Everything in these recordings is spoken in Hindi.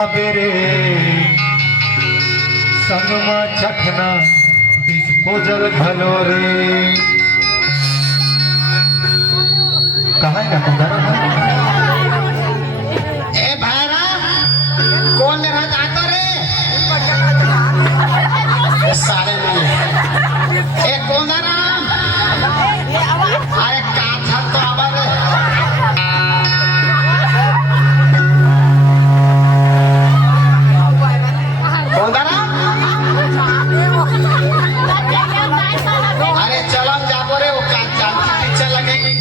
बेरे संगमा चखना डिस्पोजल घलो रे कहाँ है ए भाईरा कौन रह जाता रे सारे नहीं ए कौन राम अरे का था तो आवाज कौन राम अरे चलो जाबो रे वो का चांदी पीछे लगेगी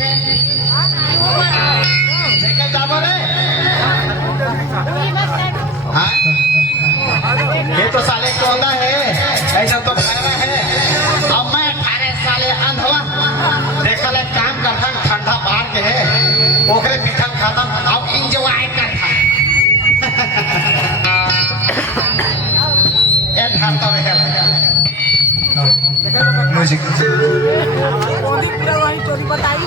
देखे जाबो रे हाँ ये तो साले कौंदा है ऐसा तो भैरा है अब मैं 18 साले अंधवा देखा ले काम करता ठंडा बाहर के है ओकरे पिठन खाता अब इंजॉय करता ये घर तो रहे म्यूजिक चोरी बताई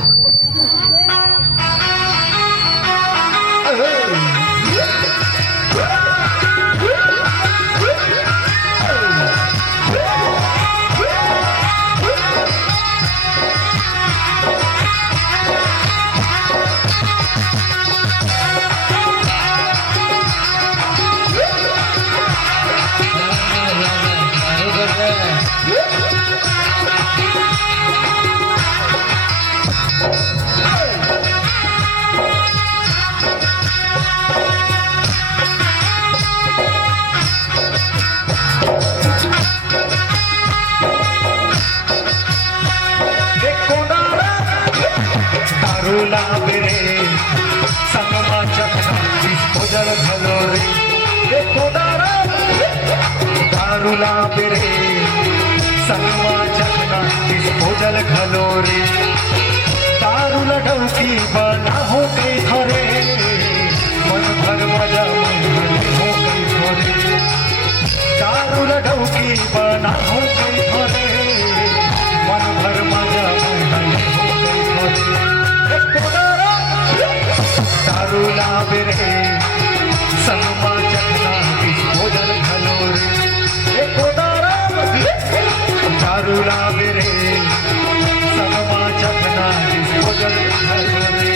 बेरे संगमा चखना डिस्पोजल घलो रे दारूला बेरे संगमा चखना डिस्पोजल घलो रे दारूला डौकी बना हो गई घरे मन भर मजा हो गई घरे दारूला डौकी बना हो गई घरे मन भर मजा हो गई घरे दारूला बेरे संगमा चखना डिस्पोजल घलो रे दारूला बेरे संगमा चखना डिस्पोजल घलो रे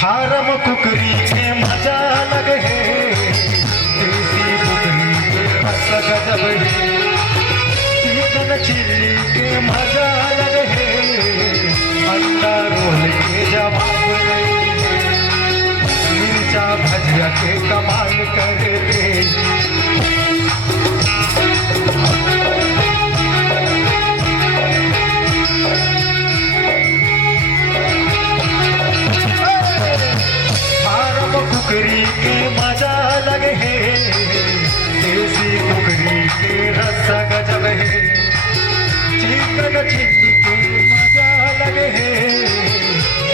फार्म कुकरी के मजा लगे है देसी कुकरी के मजा गजब है चिकन चिल्ली के मजा लगे है अंडा रोल के जवाब नहीं है मिर्चा भजिया के कमाल करे कुकरी के मजा लगे है देसी कुकरी के रस गजब है चिकन चिल्ली के मजा लगे है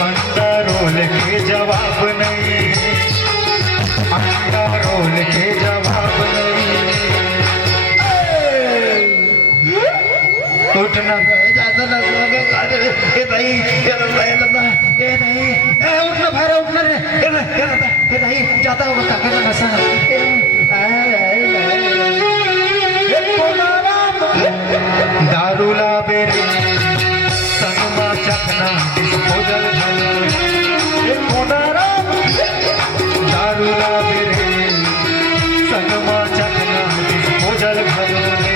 अंडा रोल के जवाब नहीं है अंडा रोल के जवाब नहीं है उठना ज्यादा ना ये नहीं ये नहीं उठना भाई उठना रे ये नहीं जाता होगा काका का नशा दारूला बेरे संगमा चखना डिस्पोजल घलो रे दारूला बेरे संगमा चखना डिस्पोजल घलो रे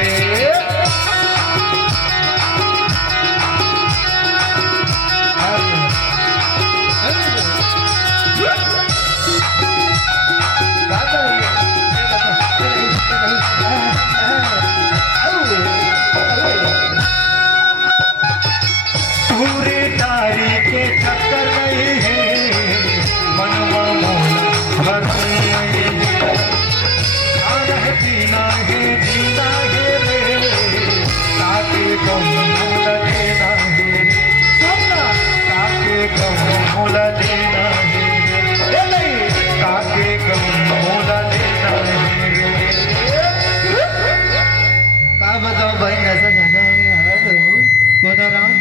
कोदाराम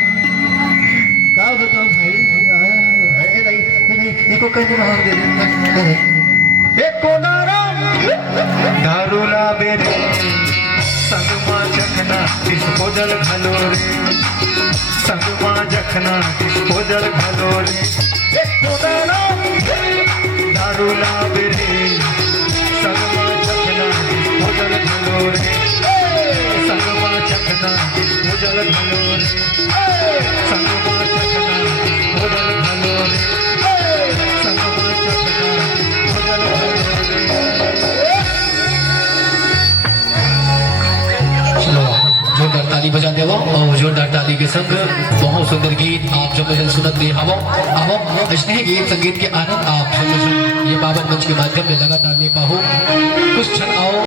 का बताओ भाई ए नहीं देखो कहीं मांग दे दे ए कोदाराम दारूला बेरे संगमा जखना किसको जल घलो रे संगमा जखना किसको जल घलो रे ए कोदाराम दारूला बेरे संगमा जखना किसको जल घलो रे संगमा जखना किसको जल घलो रे संगमा जखना किसको जल घलो रे संगमा जखना किसको जल घलो रे। चलो जोरदार ताली बजा देवो और जोरदार ताली के संग बहुत सुंदर गीत आप जब महल सुनत दे आवो आवो स्नेह गीत संगीत के आनंद आप ये पावन मंच के माध्यम में लगातार ले पाओ कुछ क्षण आओ।